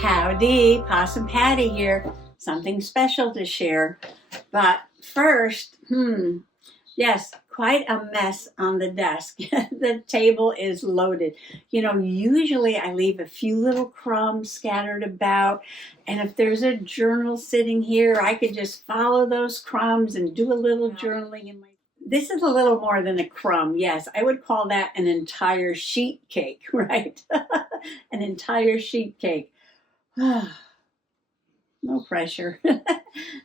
Howdy, Possum Patty here. Something special to share. But first, yes, quite a mess on the desk. The table is loaded. You know, usually I leave a few little crumbs scattered about, and if there's a journal sitting here, I could just follow those crumbs and do a little journaling in my. This is a little more than a crumb. Yes, I would call that an entire sheet cake, right? An entire sheet cake. No pressure.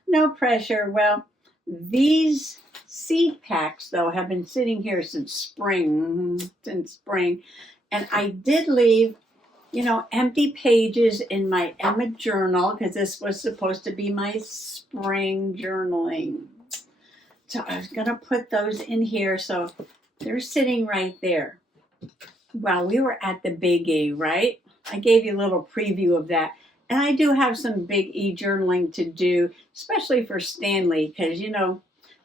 No pressure. Well, these seed packs, though, have been sitting here since spring. And I did leave, empty pages in my Emma journal because this was supposed to be my spring journaling. So I was going to put those in here. So they're sitting right there. Well, we were at the Big E, right? I gave you a little preview of that. And I do have some Big E journaling to do, especially for Stanley, because,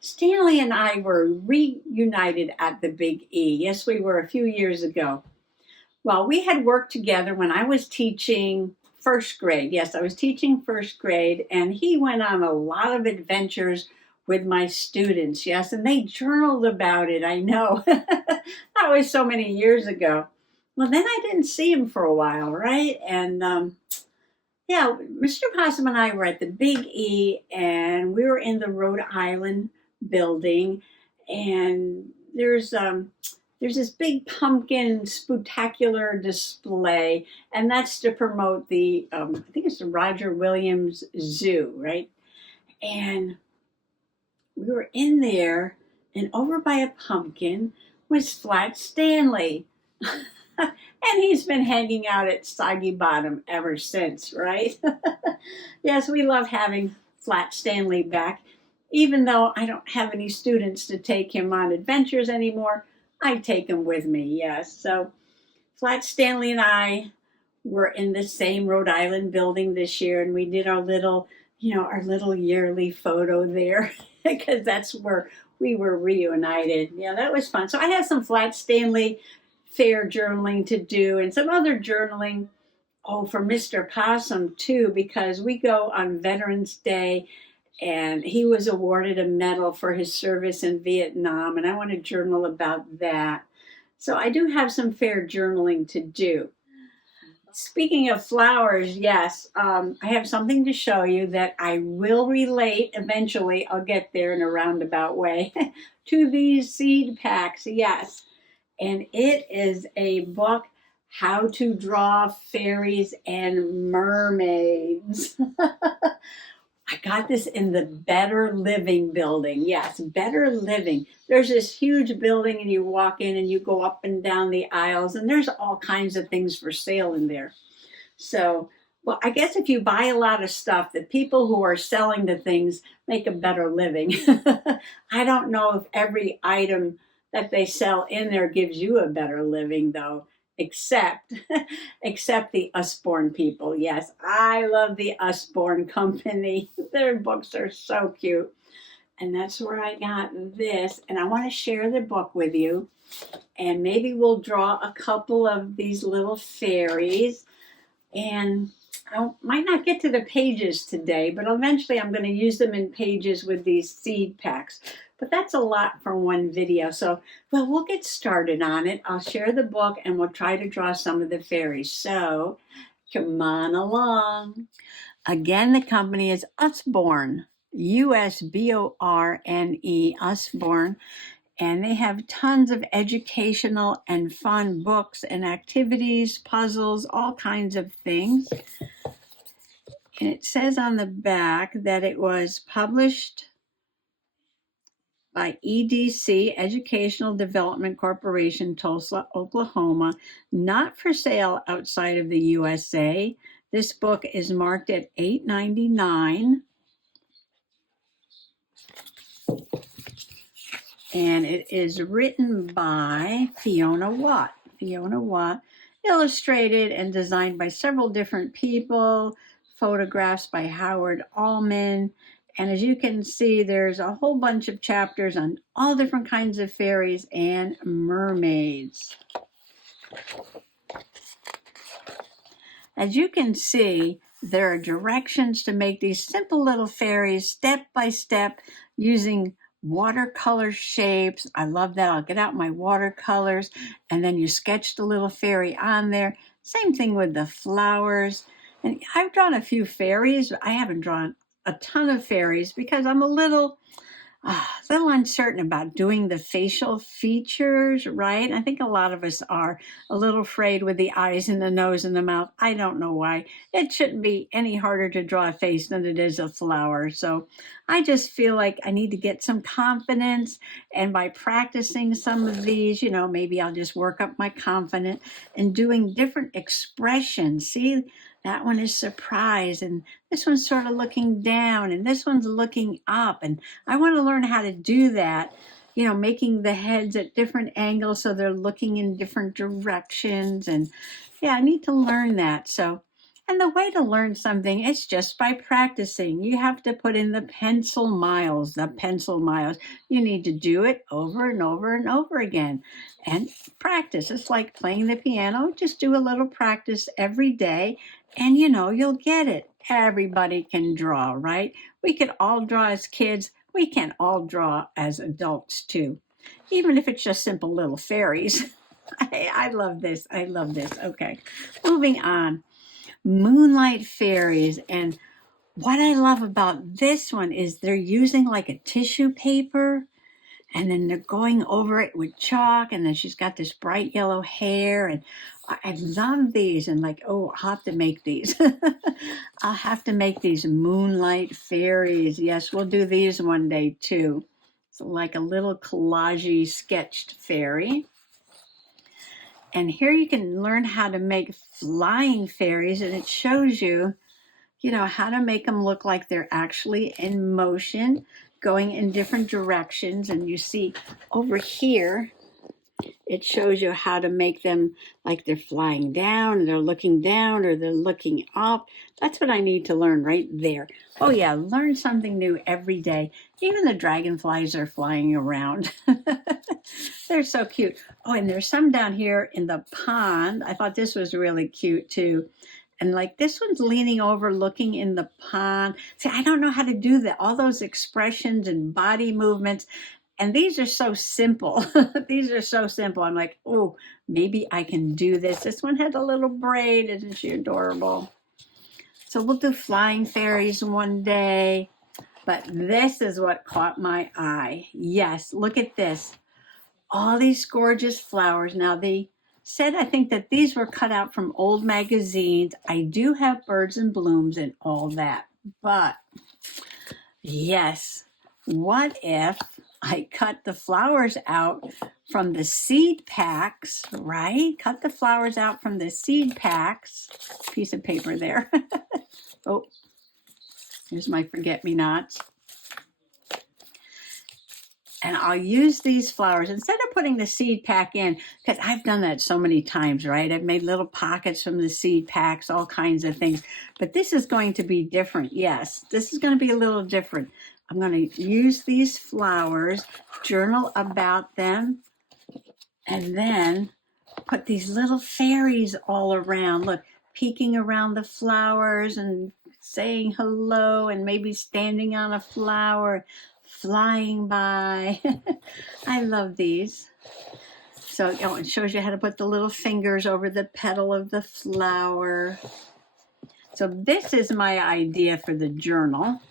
Stanley and I were reunited at the Big E. Yes, we were a few years ago. Well, we had worked together when I was teaching first grade. Yes, I was teaching first grade, and he went on a lot of adventures with my students. Yes, and they journaled about it, I know. That was so many years ago. Well, then I didn't see him for a while, right? And yeah, Mr. Possum and I were at the Big E, and we were in the Rhode Island building, and there's this big pumpkin spectacular display, and that's to promote the I think it's the Roger Williams Zoo, right? And we were in there, and over by a pumpkin was Flat Stanley. And he's been hanging out at Soggy Bottom ever since, right? Yes, we love having Flat Stanley back. Even though I don't have any students to take him on adventures anymore, I take him with me, yes. So Flat Stanley and I were in the same Rhode Island building this year, and we did our little yearly photo there because that's where we were reunited. Yeah, that was fun. So I have some Flat Stanley fair journaling to do and some other journaling for Mr. Possum too, because we go on Veterans Day and he was awarded a medal for his service in Vietnam, and I want to journal about that. So I do have some fair journaling to do. Speaking of flowers, yes, I have something to show you that I will relate eventually. I'll get there in a roundabout way to these seed packs, yes. And it is a book, How to Draw Fairies and Mermaids. I got this in the Better Living building. Yes, Better Living. There's this huge building, and you walk in and you go up and down the aisles, and there's all kinds of things for sale in there. So, well, I guess if you buy a lot of stuff, the people who are selling the things make a better living. I don't know if every item that they sell in there gives you a better living, though, except the Usborne people. Yes, I love the Usborne company. Their books are so cute. And that's where I got this. And I want to share the book with you. And maybe we'll draw a couple of these little fairies. And I might not get to the pages today, but eventually I'm going to use them in pages with these seed packs. But that's a lot for one video. So, well, we'll get started on it. I'll share the book and we'll try to draw some of the fairies. So, come on along. Again, the company is Usborne, Usborne, Usborne. And they have tons of educational and fun books and activities, puzzles, all kinds of things. And it says on the back that it was published by EDC, Educational Development Corporation, Tulsa, Oklahoma, not for sale outside of the USA. This book is marked at $8.99. And it is written by Fiona Watt. Fiona Watt, illustrated and designed by several different people, photographs by Howard Allman. And as you can see, there's a whole bunch of chapters on all different kinds of fairies and mermaids. as you can see, there are directions to make these simple little fairies step by step using watercolor shapes. I love that. I'll get out my watercolors and then you sketch the little fairy on there. Same thing with the flowers. And I've drawn a few fairies. I haven't drawn a ton of fairies because I'm a little uncertain about doing the facial features, right? I think a lot of us are a little afraid with the eyes and the nose and the mouth. I don't know why. It shouldn't be any harder to draw a face than it is a flower. So I just feel like I need to get some confidence. And by practicing some of these, maybe I'll just work up my confidence and doing different expressions. See, that one is surprise, and this one's sort of looking down, and this one's looking up. And I want to learn how to do that, making the heads at different angles so they're looking in different directions. And yeah, I need to learn that. So, and the way to learn something is just by practicing. You have to put in the pencil miles. You need to do it over and over and over again and practice. It's like playing the piano. Just do a little practice every day and you'll get it. Everybody can draw, right? We could all draw as kids. We can all draw as adults too, even if it's just simple little fairies. I love this. I love this. Okay, moving on. Moonlight fairies. And what I love about this one is they're using like a tissue paper and then they're going over it with chalk, and then she's got this bright yellow hair, and I love these. And like, oh, I'll have to make these. I'll have to make these moonlight fairies. Yes, we'll do these one day too. So like a little collage sketched fairy. And here you can learn how to make flying fairies, and it shows you, how to make them look like they're actually in motion, going in different directions. And you see over here, it shows you how to make them like they're flying down, they're looking down, or they're looking up. That's what I need to learn right there. Oh yeah, learn something new every day. Even the dragonflies are flying around. They're so cute. Oh, and there's some down here in the pond. I thought this was really cute too. And like this one's leaning over, looking in the pond. See, I don't know how to do that. All those expressions and body movements. And these are so simple. These are so simple. I'm like, oh, maybe I can do this. This one had a little braid. Isn't she adorable? So we'll do flying fairies one day. But this is what caught my eye. Yes, look at this. All these gorgeous flowers. Now, they said, I think that these were cut out from old magazines. I do have birds and blooms and all that. But yes, what if I cut the flowers out from the seed packs, right? Cut the flowers out from the seed packs. Piece of paper there. Oh, here's my forget-me-nots. And I'll use these flowers instead of putting the seed pack in, because I've done that so many times, right? I've made little pockets from the seed packs, all kinds of things. But this is going to be different. Yes, this is going to be a little different. I'm going to use these flowers, journal about them, and then put these little fairies all around. Look, peeking around the flowers and saying hello, and maybe standing on a flower, flying by. I love these. So it shows you how to put the little fingers over the petal of the flower. So this is my idea for the journal.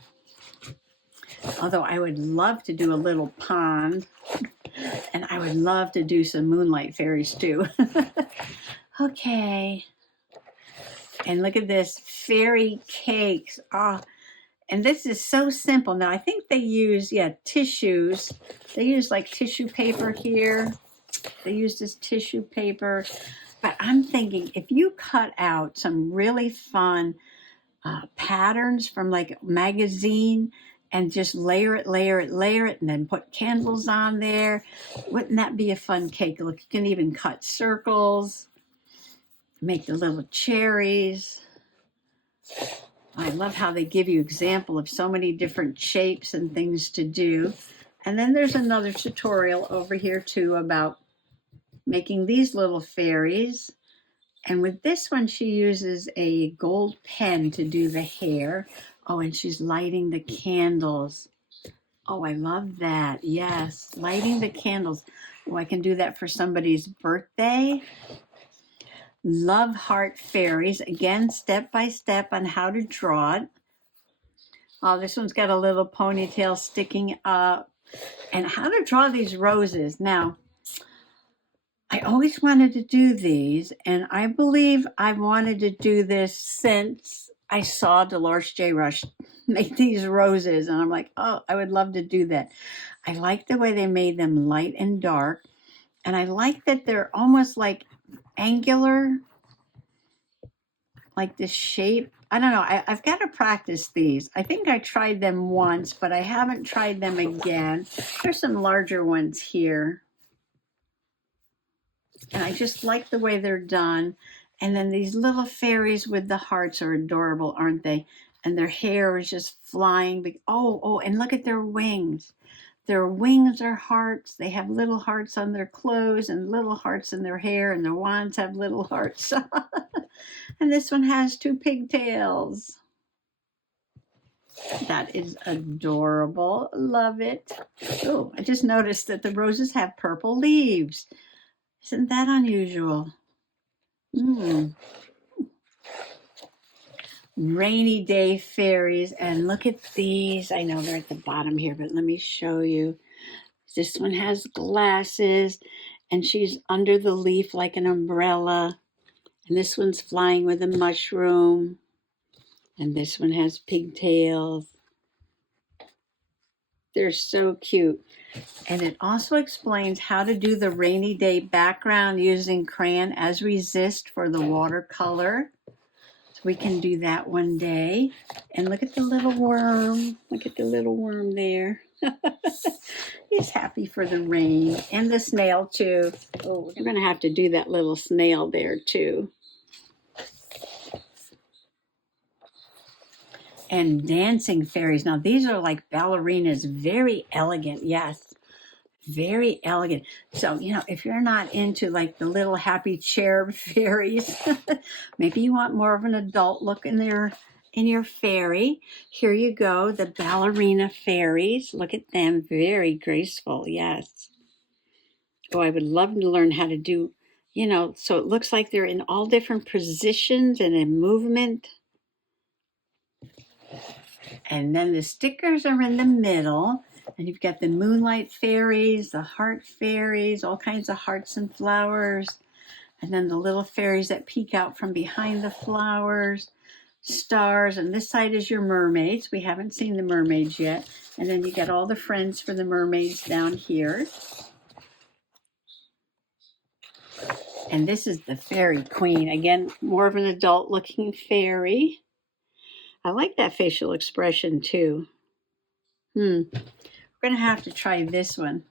Although I would love to do a little pond, and I would love to do some moonlight fairies too. Okay. And look at this, fairy cakes. Oh, and this is so simple. Now, I think they use, tissues. They use like tissue paper here. They use this tissue paper. But I'm thinking if you cut out some really fun patterns from like a magazine and just layer it, and then put candles on there, wouldn't that be a fun cake? Look, you can even cut circles, make the little cherries. I love how they give you example of so many different shapes and things to do. And then there's another tutorial over here too about making these little fairies. And with this one, she uses a gold pen to do the hair. Oh, and she's lighting the candles. Oh, I love that. Yes, lighting the candles. Oh, I can do that for somebody's birthday. Love Heart Fairies. Again, step by step on how to draw it. Oh, this one's got a little ponytail sticking up. And how to draw these roses. Now, I always wanted to do these, and I believe I wanted to do this since I saw Dolores J. Rush make these roses. And I'm like, oh, I would love to do that. I like the way they made them light and dark. And I like that they're almost like angular, like this shape. I don't know. I've got to practice these. I think I tried them once, but I haven't tried them again. There's some larger ones here. And I just like the way they're done. And then these little fairies with the hearts are adorable, aren't they? And their hair is just flying. Oh, and look at their wings. Their wings are hearts. They have little hearts on their clothes and little hearts in their hair, and their wands have little hearts. And this one has 2 pigtails. That is adorable. Love it. Oh, I just noticed that the roses have purple leaves. Isn't that unusual? Rainy day fairies. And look at these. I know they're at the bottom here, but let me show you. This one has glasses, and she's under the leaf like an umbrella. And this one's flying with a mushroom. And this one has pigtails. They're so cute. And it also explains how to do the rainy day background using crayon as resist for the watercolor. So we can do that one day. And look at the little worm. Look at the little worm there. He's happy for the rain. And the snail too. Oh, we're going to have to do that little snail there too. And dancing fairies. Now these are like ballerinas, very elegant. Yes, very elegant. So, if you're not into like the little happy cherub fairies, maybe you want more of an adult look in your fairy. Here you go, the ballerina fairies. Look at them, very graceful. Yes. Oh, I would love to learn how to do, so it looks like they're in all different positions and in movement. And then the stickers are in the middle. And you've got the moonlight fairies, the heart fairies, all kinds of hearts and flowers. And then the little fairies that peek out from behind the flowers, stars. And this side is your mermaids. We haven't seen the mermaids yet. And then you got all the friends for the mermaids down here. And this is the fairy queen. Again, more of an adult looking fairy. I like that facial expression too. We're going to have to try this one.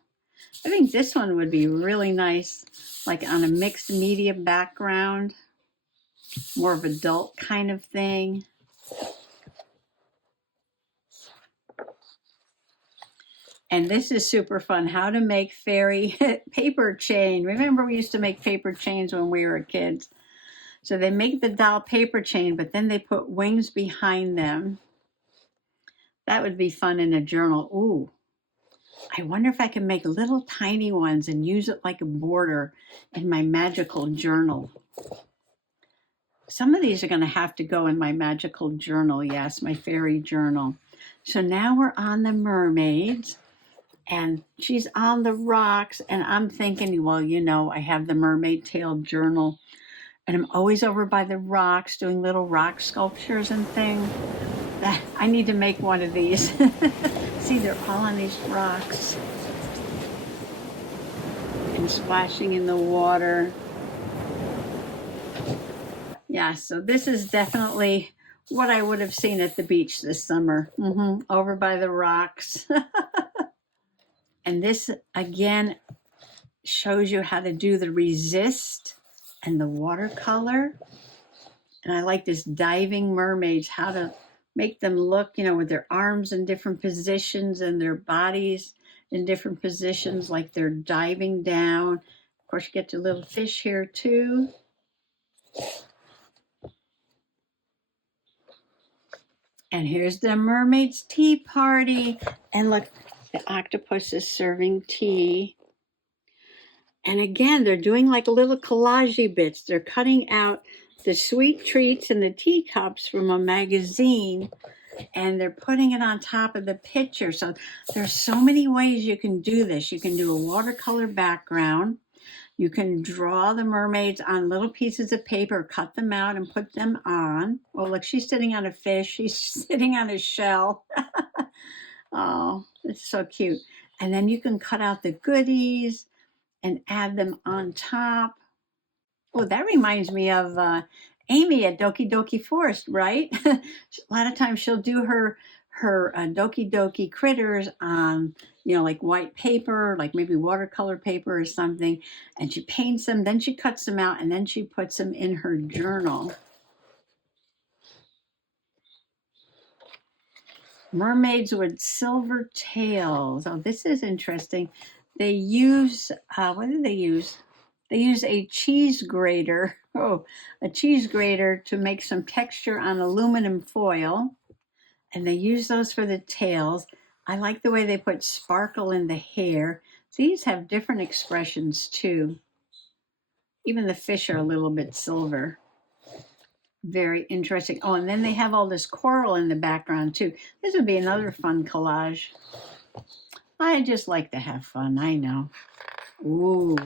I think this one would be really nice, like on a mixed media background, more of adult kind of thing. And this is super fun, how to make fairy paper chain. Remember we used to make paper chains when we were kids. So they make the doll paper chain, but then they put wings behind them. That would be fun in a journal. Ooh, I wonder if I can make little tiny ones and use it like a border in my magical journal. Some of these are going to have to go in my magical journal. Yes, my fairy journal. So now we're on the mermaids, and she's on the rocks, and I'm thinking, well, I have the mermaid tail journal, and I'm always over by the rocks doing little rock sculptures and things. I need to make one of these. See, they're all on these rocks and splashing in the water. Yeah, so this is definitely what I would have seen at the beach this summer, over by the rocks. And this, again, shows you how to do the resist and the watercolor. And I like this diving mermaids, how to make them look, with their arms in different positions and their bodies in different positions, like they're diving down. Of course, you get your little fish here too. And here's the mermaid's tea party. And look, the octopus is serving tea. And again, they're doing like little collage bits. They're cutting out the sweet treats and the teacups from a magazine, and they're putting it on top of the picture. So there's so many ways you can do this. You can do a watercolor background. You can draw the mermaids on little pieces of paper, cut them out and put them on. Oh, look, she's sitting on a fish. She's sitting on a shell. Oh, it's so cute. And then you can cut out the goodies and add them on top. Oh, that reminds me of Amy at Doki Doki Forest, right? A lot of times she'll do her Doki Doki critters on, like white paper, like maybe watercolor paper or something, and she paints them, then she cuts them out, and then she puts them in her journal. Mermaids with silver tails. Oh, this is interesting. They use, what do they use? They use a cheese grater. Oh, a cheese grater to make some texture on aluminum foil. And they use those for the tails. I like the way they put sparkle in the hair. These have different expressions too. Even the fish are a little bit silver. Very interesting. Oh, and then they have all this coral in the background too. This would be another fun collage. I just like to have fun, I know. Ooh,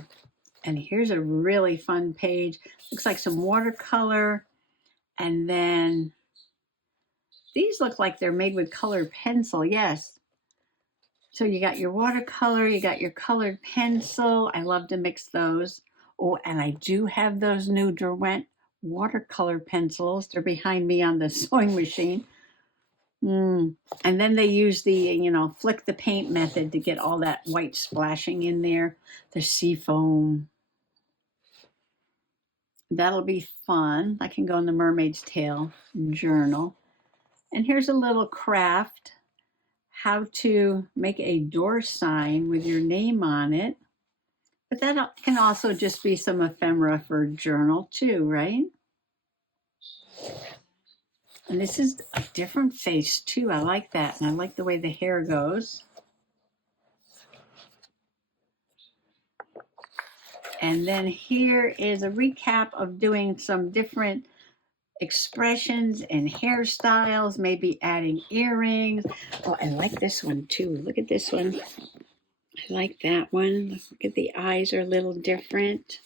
and here's a really fun page. Looks like some watercolor. And then these look like they're made with colored pencil, yes. So you got your watercolor, you got your colored pencil. I love to mix those. Oh, and I do have those new Derwent watercolor pencils. They're behind me on the sewing machine. And then they use the, flick the paint method to get all that white splashing in there. The sea foam. That'll be fun. I can go in the mermaid's tail journal. And here's a little craft. How to make a door sign with your name on it. But that can also just be some ephemera for a journal too, right? And this is a different face too. I like that. And I like the way the hair goes. And then here is a recap of doing some different expressions and hairstyles, maybe adding earrings. Oh, I like this one too. Look at this one. I like that one. Look at the eyes are a little different.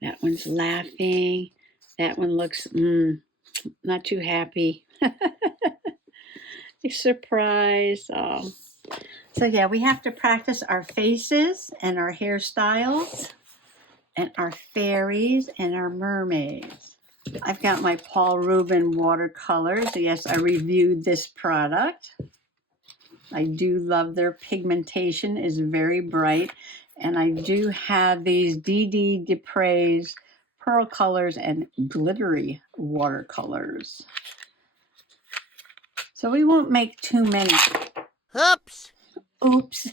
That one's laughing. That one looks not too happy. Surprised. Oh. So yeah, we have to practice our faces and our hairstyles and our fairies and our mermaids. I've got my Paul Rubin watercolors. Yes, I reviewed this product. I do love their pigmentation is very bright. And I do have these D.D. Dupre's Pearl Colors and Glittery watercolors. So we won't make too many. Oops. Oops.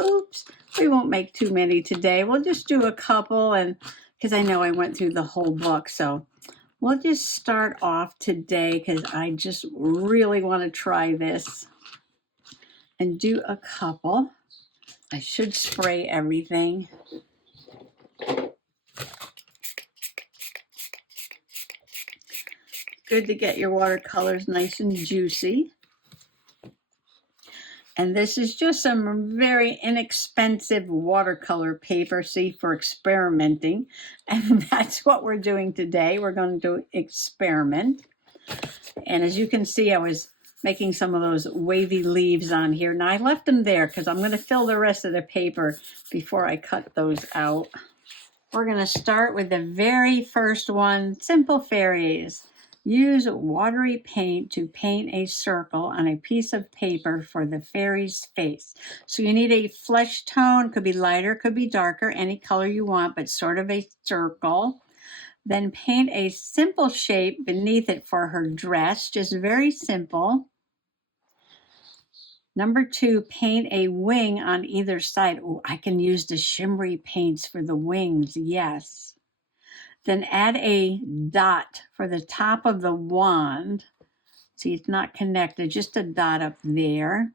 Oops. We won't make too many today. We'll just do a couple, and because I know I went through the whole book. So we'll just start off today because I just really want to try this and do a couple. I should spray everything. Good to get your watercolors nice and juicy. And this is just some very inexpensive watercolor paper, see, for experimenting. And that's what we're doing today. We're going to experiment. And as you can see, I was making some of those wavy leaves on here. Now I left them there because I'm going to fill the rest of the paper before I cut those out. We're going to start with the very first one, Simple Fairies. Use watery paint to paint a circle on a piece of paper for the fairy's face. So you need a flesh tone, could be lighter, could be darker, any color you want, but sort of a circle. Then paint a simple shape beneath it for her dress, just very simple. Number 2, paint a wing on either side. Oh, I can use the shimmery paints for the wings. Yes. Then add a dot for the top of the wand. See, it's not connected, just a dot up there.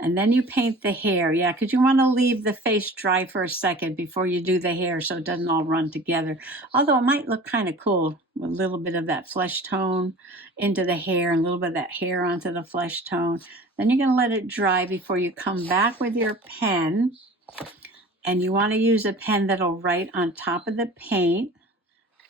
And then you paint the hair. Yeah, because you want to leave the face dry for a second before you do the hair so it doesn't all run together. Although it might look kind of cool with a little bit of that flesh tone into the hair and a little bit of that hair onto the flesh tone. Then you're going to let it dry before you come back with your pen. And you want to use a pen that'll write on top of the paint.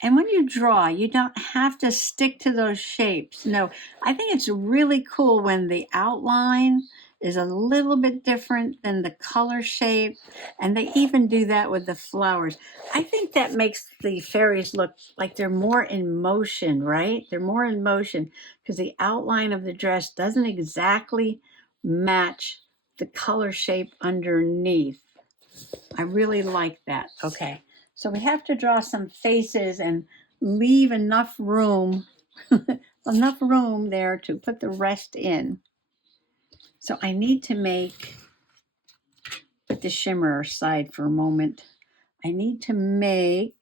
And when you draw, you don't have to stick to those shapes. No, I think it's really cool when the outline is a little bit different than the color shape. And they even do that with the flowers. I think that makes the fairies look like they're more in motion, right? They're more in motion because the outline of the dress doesn't exactly match the color shape underneath. I really like that. Okay. So we have to draw some faces and leave enough room, enough room there to put the rest in. So I need to put the shimmer aside for a moment. I need to make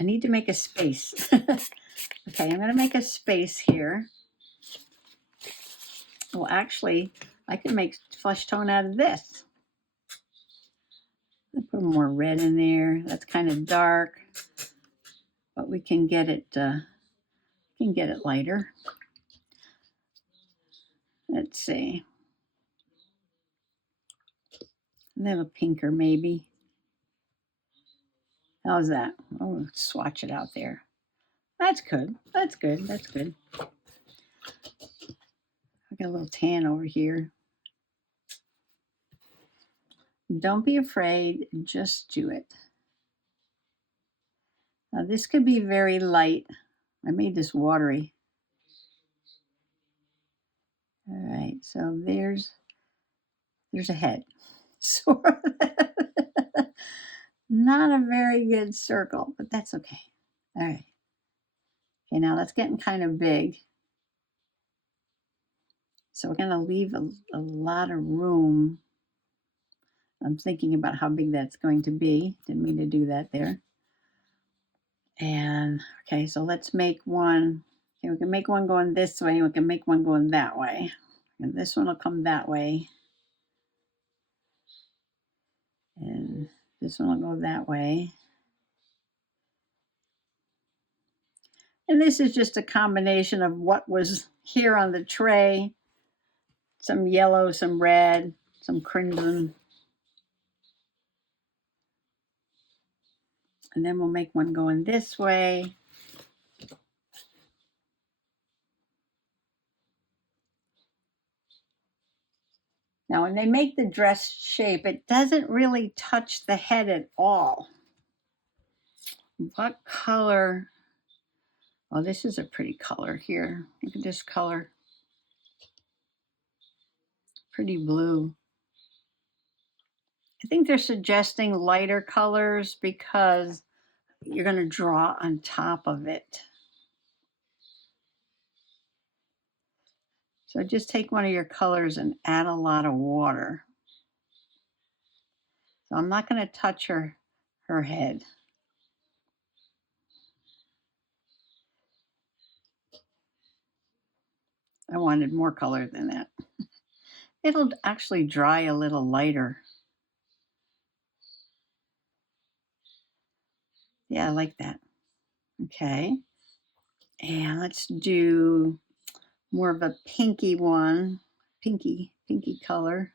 a space. Okay, I'm going to make a space here. Well, actually, I can make flesh tone out of this. I'll put more red in there. That's kind of dark, but we can get it lighter. Let's see. A little pinker maybe. How's that? Oh, swatch it out there. That's good. That's good. That's good. I got a little tan over here. Don't be afraid. Just do it. Now this could be very light. I made this watery. All right. So there's a head. Sort of. Not a very good circle, but that's okay. All right. Okay, now that's getting kind of big. So we're going to leave a lot of room. I'm thinking about how big that's going to be. Didn't mean to do that there. And okay, so let's make one. Okay, we can make one going this way. We can make one going that way. And this one will come that way. And this one will go that way. And this is just a combination of what was here on the tray. Some yellow, some red, some crimson. And then we'll make one going this way. Now, when they make the dress shape, it doesn't really touch the head at all. What color? Oh, this is a pretty color here. Look at this color. Pretty blue. I think they're suggesting lighter colors because you're going to draw on top of it. So just take one of your colors and add a lot of water. So I'm not going to touch her head. I wanted more color than that. It'll actually dry a little lighter. Yeah, I like that. Okay. And let's do more of a pinky one. Pinky color.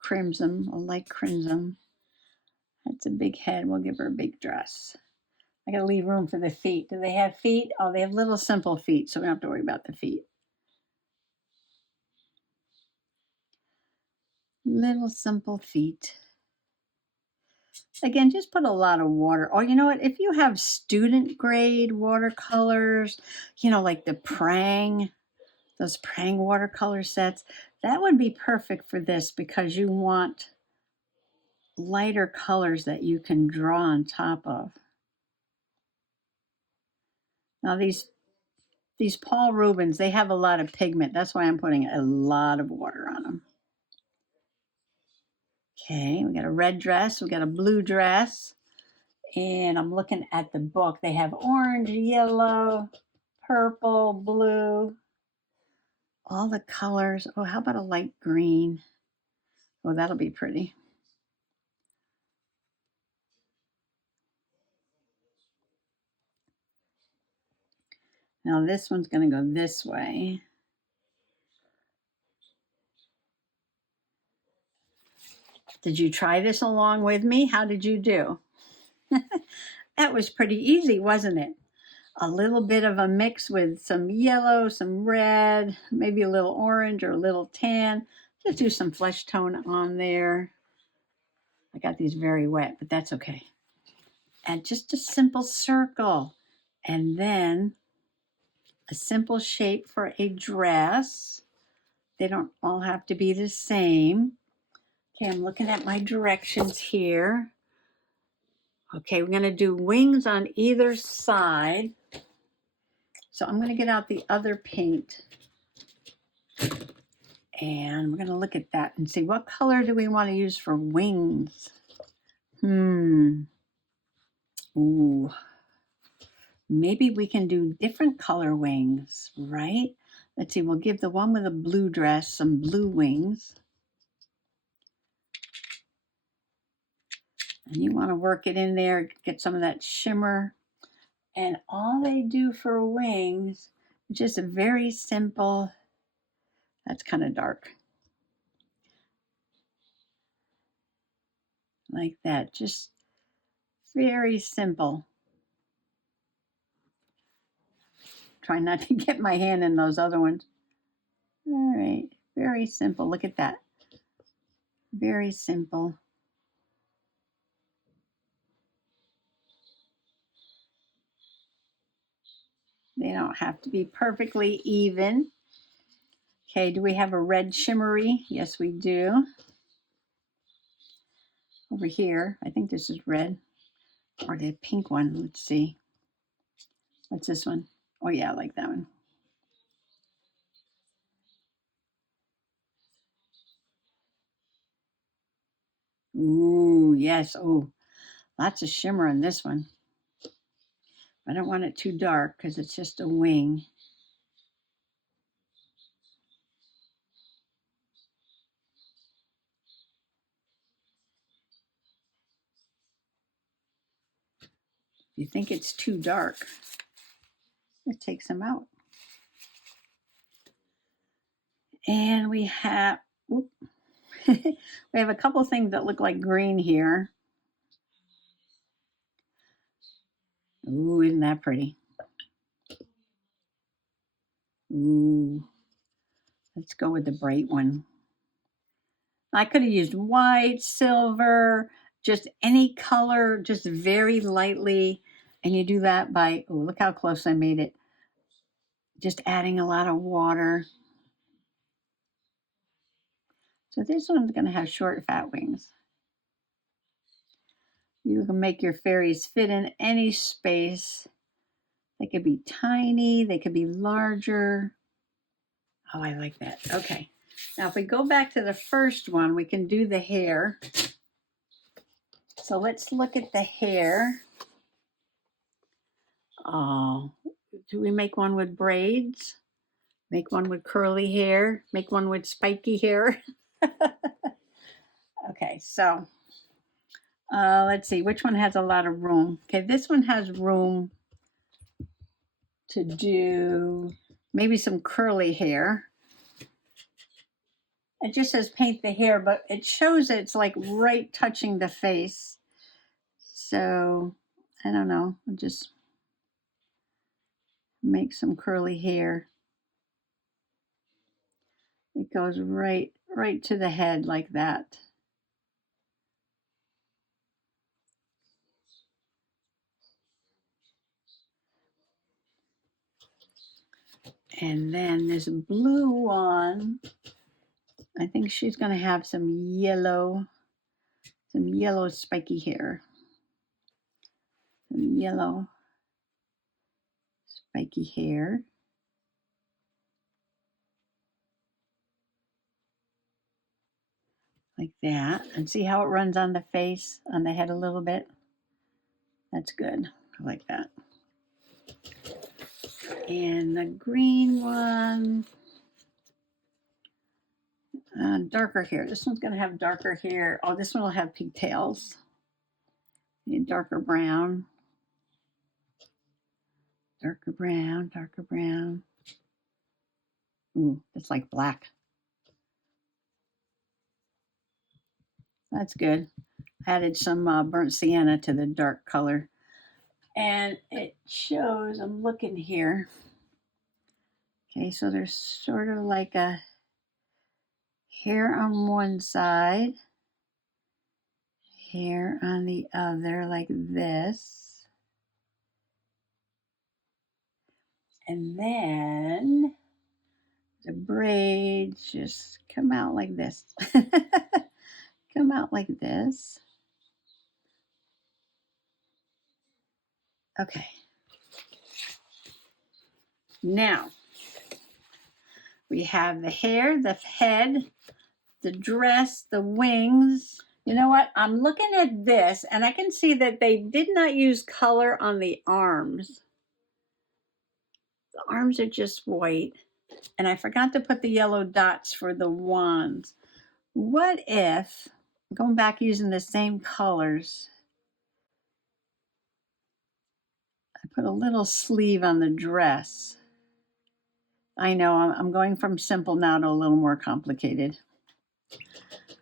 Crimson, a light crimson. That's a big head. We'll give her a big dress. I gotta leave room for the feet. Do they have feet? Oh, they have little simple feet, so we don't have to worry about the feet. Little simple feet. Again, just put a lot of water. Or you know what? If you have student grade watercolors, like the Prang, those Prang watercolor sets, that would be perfect for this because you want lighter colors that you can draw on top of. Now these These Paul Rubens, they have a lot of pigment. That's why I'm putting a lot of water on them. Okay, we got a red dress, we got a blue dress, and I'm looking at the book. They have orange, yellow, purple, blue, all the colors. Oh, how about a light green? Oh, that'll be pretty. Now this one's going to go this way. Did you try this along with me? How did you do? That was pretty easy, wasn't it? A little bit of a mix with some yellow, some red, maybe a little orange or a little tan. Just do some flesh tone on there. I got these very wet, but that's okay. And just a simple circle. And then a simple shape for a dress. They don't all have to be the same. Okay, I'm looking at my directions here. Okay, we're going to do wings on either side. So I'm going to get out the other paint. And we're going to look at that and see what color do we want to use for wings. Ooh. Maybe we can do different color wings, right? Let's see, we'll give the one with a blue dress some blue wings. And you want to work it in there, get some of that shimmer. And all they do for wings, just a very simple, that's kind of dark. Like that, just very simple. Try not to get my hand in those other ones. All right, very simple. Look at that. Very simple. They don't have to be perfectly even. Okay, do we have a red shimmery? Yes, we do. Over here, I think this is red. Or the pink one, let's see. What's this one? Oh yeah, I like that one. Ooh, yes, oh, lots of shimmer on this one. I don't want it too dark because it's just a wing. If you think it's too dark, it takes them out. And we have, we have a couple things that look like green here. Ooh, isn't that pretty? Ooh, let's go with the bright one. I could have used white, silver, just any color, just very lightly. And you do that by, oh, look how close I made it. Just adding a lot of water. So this one's going to have short, fat wings. You can make your fairies fit in any space. They could be tiny, they could be larger. Oh, I like that. Okay. Now, if we go back to the first one, we can do the hair. So let's look at the hair. Oh, do we make one with braids? Make one with curly hair? Make one with spiky hair? Okay, so let's see, which one has a lot of room? Okay, this one has room to do maybe some curly hair. It just says paint the hair, but it shows it's like right touching the face. So I don't know, I'll just make some curly hair. It goes right to the head like that. And then this blue one, I think she's going to have some yellow spiky hair. Some yellow spiky hair. like that. And see how it runs on the face, on the head a little bit? That's good. I like that. And the green one, darker hair. This one's going to have darker hair. Oh, this one will have pigtails. Darker brown. Darker brown, darker brown. Ooh, it's like black. That's good. Added some burnt sienna to the dark color. And it shows, I'm looking here. Okay, so there's sort of like a hair on one side, hair on the other, like this. And then the braids just come out like this. Come out like this. Okay. Now, we have the hair, the head, the dress, the wings. You know what? I'm looking at this and I can see that they did not use color on the arms. The arms are just white. And I forgot to put the yellow dots for the wands. What if, going back using the same colors, I put a little sleeve on the dress? I know I'm going from simple now to a little more complicated.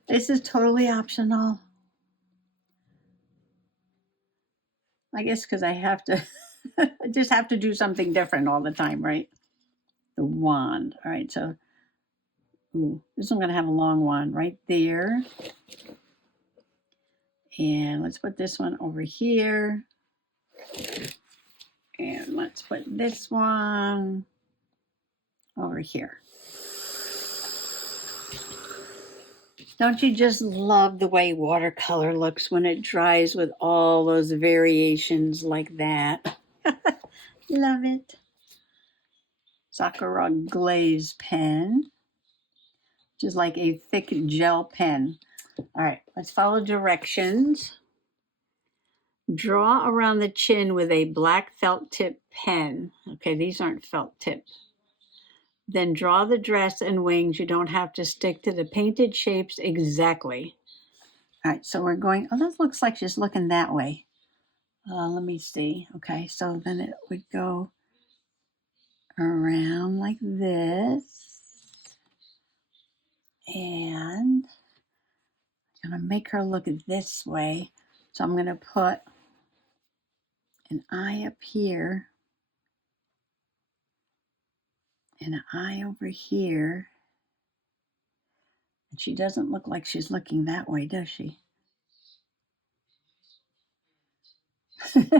This is totally optional. I guess because I have to, I just have to do something different all the time, right? The wand. All right, so this one's going to have a long wand right there. And let's put this one over here. And let's put this one over here. Don't you just love the way watercolor looks when it dries with all those variations like that? Love it. Sakura glaze pen, which is like a thick gel pen. All right, let's follow directions. Draw around the chin with a black felt tip pen. Okay, these aren't felt tips. Then draw the dress and wings. You don't have to stick to the painted shapes exactly. All right, so we're going, oh, that looks like she's looking that way. Let me see. Okay, so then it would go around like this. And I'm going to make her look this way. So I'm going to put an eye up here and an eye over here. And she doesn't look like she's looking that way, does she? Okay,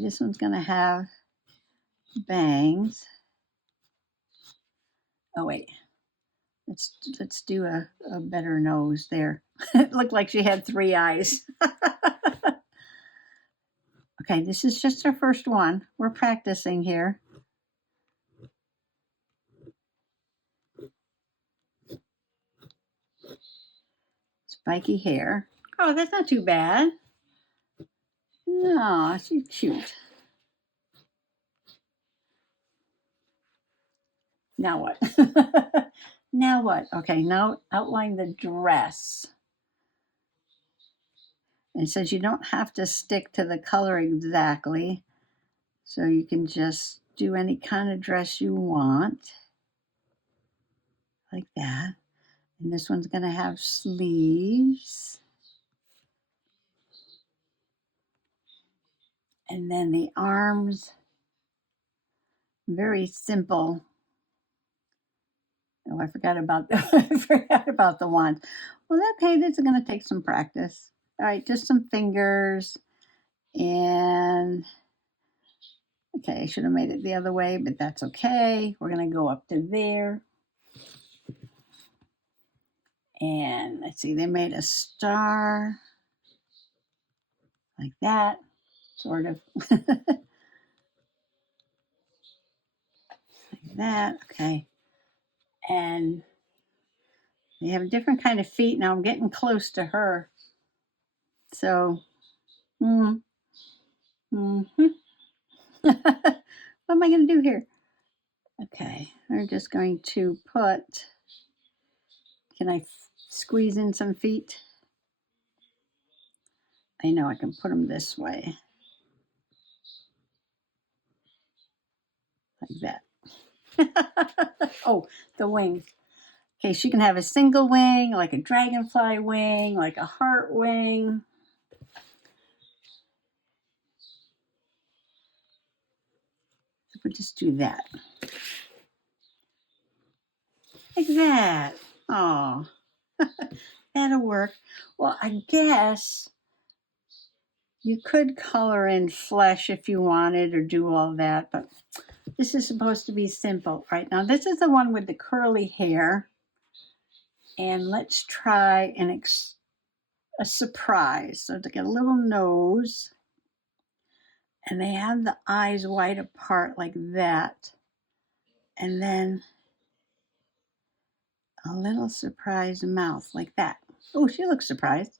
this one's going to have bangs. Oh, wait. Let's do a better nose there. It looked like she had 3 eyes. Okay, this is just our first one. We're practicing here. Spiky hair. Oh, that's not too bad. No, she's cute. Now what? Now what? Okay, now outline the dress. And it says you don't have to stick to the color exactly. So you can just do any kind of dress you want. Like that. And this one's going to have sleeves. And then the arms, very simple. Oh, I forgot about the wand. Well, okay, this is going to take some practice. All right, just some fingers. And, okay, I should have made it the other way, but that's okay. We're going to go up to there. And let's see, they made a star like that, sort of. Like that, okay. And They have different kind of feet. Now I'm getting close to her. So, what am I going to do here? Okay, we're just going to put, can I squeeze in some feet? I know I can put them this way. Like that. Oh, the wings. Okay, she can have a single wing, like a dragonfly wing, like a heart wing. So we'll just do that. Like that. Oh, that'll work. Well, I guess you could color in flesh if you wanted or do all that, but this is supposed to be simple. Right now, this is the one with the curly hair. And let's try a surprise. So they get a little nose. And they have the eyes wide apart like that. And then a little surprised mouth like that. Oh, she looks surprised.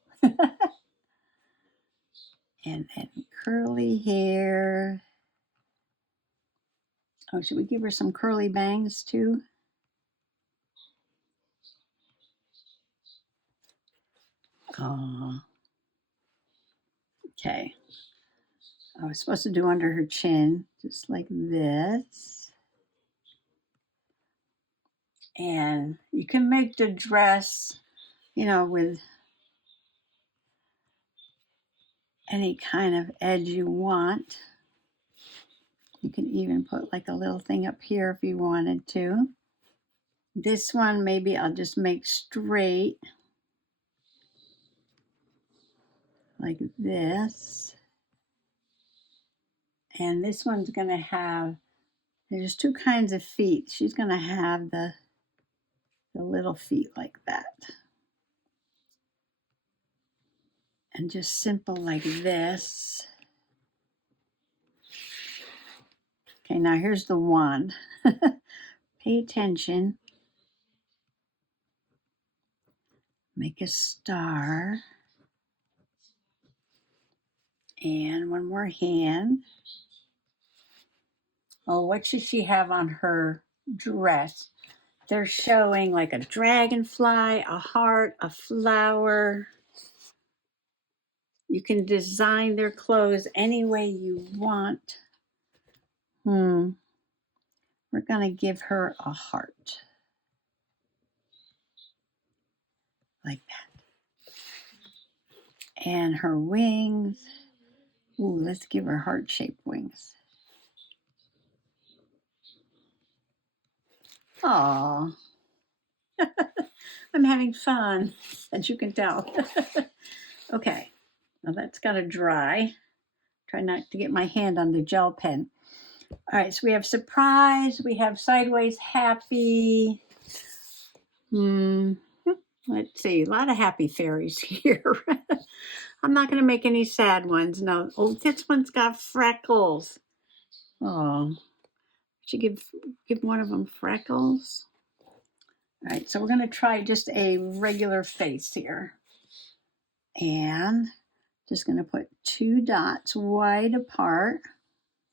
And then curly hair. Oh, should we give her some curly bangs too? Oh, okay. I was supposed to do under her chin, just like this. And you can make the dress, you know, with any kind of edge you want. You can even put like a little thing up here if you wanted to. This one, maybe I'll just make straight like this. And this one's gonna have, there's two kinds of feet. She's gonna have the little feet like that. And just simple like this. Okay, now here's the one. Pay attention. Make a star. And one more hand. Oh, what should she have on her dress? They're showing like a dragonfly, a heart, a flower. You can design their clothes any way you want. We're going to give her a heart. Like that. And her wings. Ooh, let's give her heart-shaped wings. Aww. I'm having fun, as you can tell. Okay, now that's got to dry. Try not to get my hand on the gel pen. All right, so we have surprise, we have sideways happy. Let's see, a lot of happy fairies here. I'm not going to make any sad ones. No. Oh, this one's got freckles. Oh, should give one of them freckles. All right, so we're going to try just a regular face here. And just going to put two dots wide apart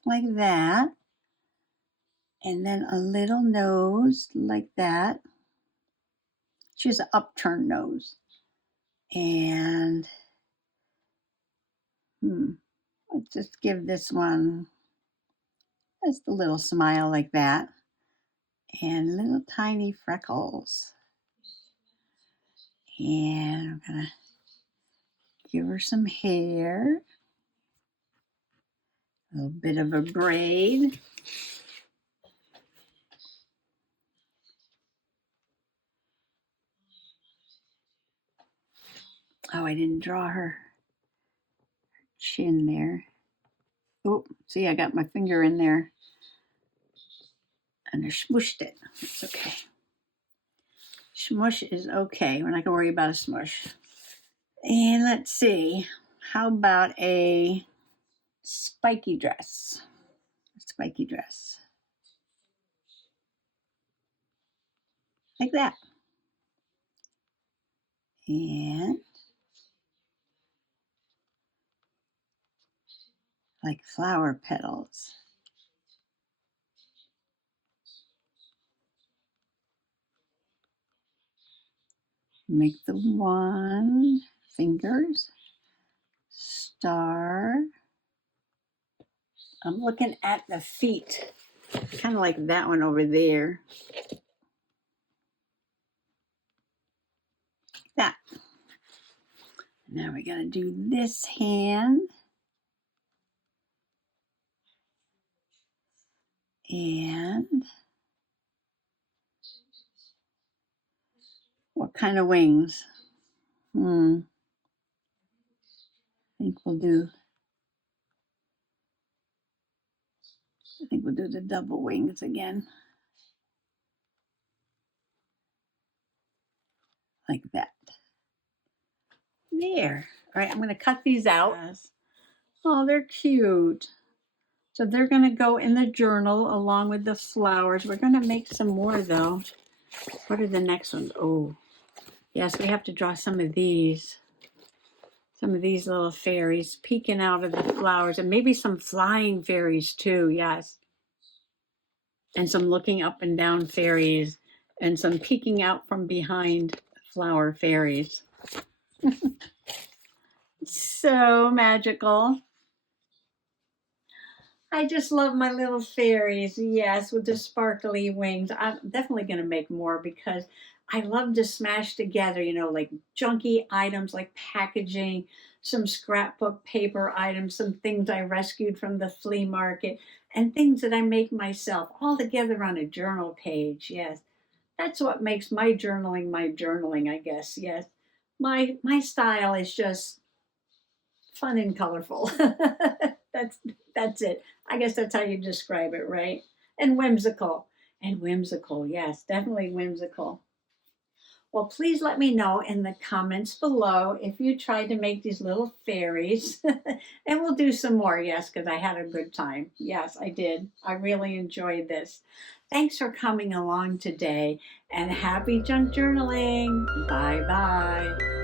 like that. And then a little nose like that. She has an upturned nose. And let's just give this one just a little smile like that. And little tiny freckles. And I'm going to give her some hair. A little bit of a braid. Oh, I didn't draw her chin there. Oh, see, I got my finger in there. And I smooshed it. It's okay. Smush is okay. We're not going to worry about a smush. And let's see. How about a spiky dress? Spiky dress. Like that. And like flower petals. Make the one, fingers, star. I'm looking at the feet, kind of like that one over there. That. Now we're going to do this hand. And what kind of wings? I think we'll do the double wings again. Like that. There. All right, I'm going to cut these out. Oh, they're cute. So they're going to go in the journal along with the flowers. We're going to make some more, though. What are the next ones? Oh, yes, we have to draw some of these. Some of these little fairies peeking out of the flowers. And maybe some flying fairies, too. Yes. And some looking up and down fairies. And some peeking out from behind flower fairies. So magical. I just love my little fairies, yes, with the sparkly wings. I'm definitely going to make more because I love to smash together, like junky items like packaging, some scrapbook paper items, some things I rescued from the flea market, and things that I make myself, all together on a journal page, yes. That's what makes my journaling, I guess, yes. My style is just fun and colorful. that's it. I guess that's how you describe it, right? And whimsical. And whimsical, yes, definitely whimsical. Well, please let me know in the comments below if you tried to make these little fairies. And we'll do some more, yes, because I had a good time. Yes, I did. I really enjoyed this. Thanks for coming along today, and happy junk journaling. Bye-bye.